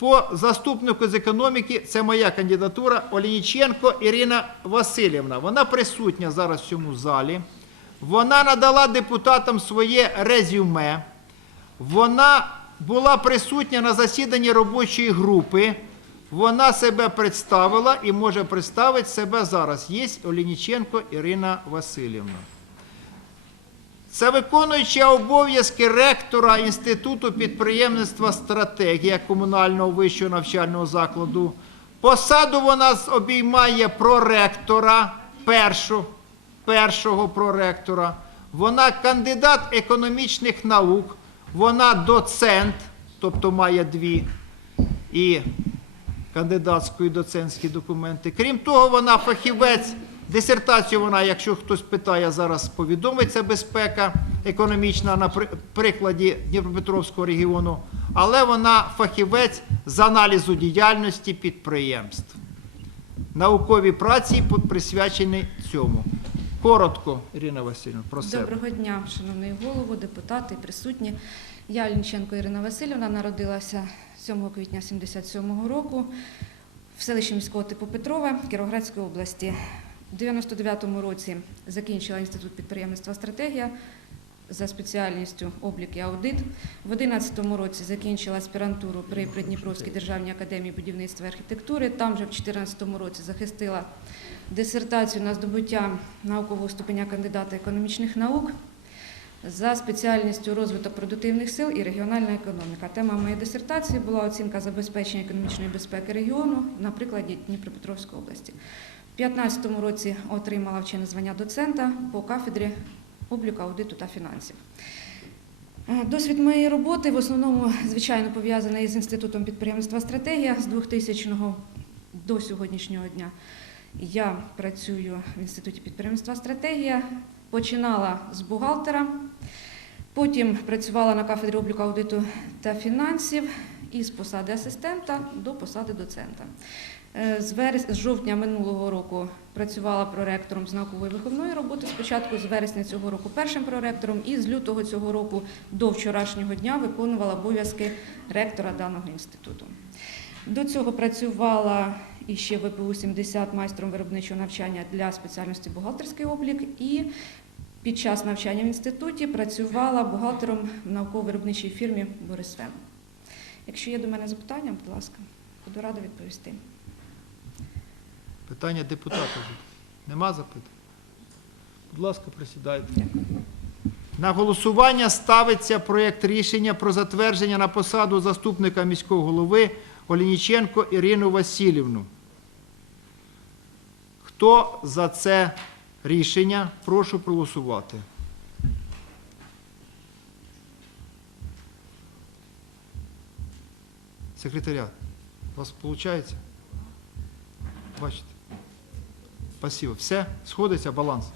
По заступнику з економіки це моя кандидатура Олініченко Ірина Васильівна. Вона присутня зараз в цьому залі. Вона надала депутатам своє резюме. Вона була присутня на засіданні робочої групи. Вона себе представила і може представити себе зараз. Є Олініченко Ірина Васильівна. Це виконуюча обов'язки ректора Інституту підприємництва стратегія комунального вищого навчального закладу. Посаду вона обіймає проректора, першу, першого проректора. Вона кандидат економічних наук, вона доцент, тобто має дві і кандидатські і доцентські документи. Крім того, вона фахівець. Дисертацію вона, якщо хтось питає, зараз повідомить, це безпека економічна на прикладі Дніпропетровського регіону, але вона фахівець з аналізу діяльності підприємств. Наукові праці присвячені цьому. Коротко, Ірина Васильівна, про себе. Доброго дня, шановний голово, депутати, присутні. Я Лінченко Ірина Васильівна, народилася 7 квітня 77 року в селищі міського типу Петрова Кіровоградської області. У 99-му році закінчила інститут підприємництва стратегія за спеціальністю облік і аудит. В 11-му році закінчила аспірантуру при Придніпровській державній академії будівництва і архітектури. Там же в 14-му році захистила дисертацію на здобуття наукового ступеня кандидата економічних наук за спеціальністю розвиток продуктивних сил і регіональна економіка. Тема моєї дисертації була оцінка забезпечення економічної безпеки регіону на прикладі Дніпропетровської області. У 2015 році отримала вчене звання доцента по кафедрі обліку, аудиту та фінансів. Е, Досвід моєї роботи в основному, звичайно, пов'язаний з інститутом підприємництва стратегія з 2000 до сьогоднішнього дня. Я працюю в інституті підприємництва стратегія. Починала з бухгалтера, потім працювала на кафедрі обліку аудиту та фінансів і з посади асистента до посади доцента. Е, З, верес... з жовтня минулого року працювала проректором з наукової виховної роботи. Спочатку з вересня цього року першим проректором, і з лютого цього року до вчорашнього дня виконувала обов'язки ректора даного інституту. До цього працювала і ще ВПУ 70 майстром виробничого навчання для спеціальності бухгалтерський облік. І під час навчання в інституті працювала бухгалтером в науково-виробничій фірмі Борисфем. Якщо є до мене запитання, будь ласка, буду рада відповісти. Питання депутатів. Нема запитань? Будь ласка, присідайте. Дякую. На голосування ставиться проєкт рішення про затвердження на посаду заступника міського голови Олініченко Ірину Васильівну. Хто за це рішення? Прошу проголосувати. Секретаріат, у вас виходить? Бачите? Спасибо. Все? Сходиться баланс?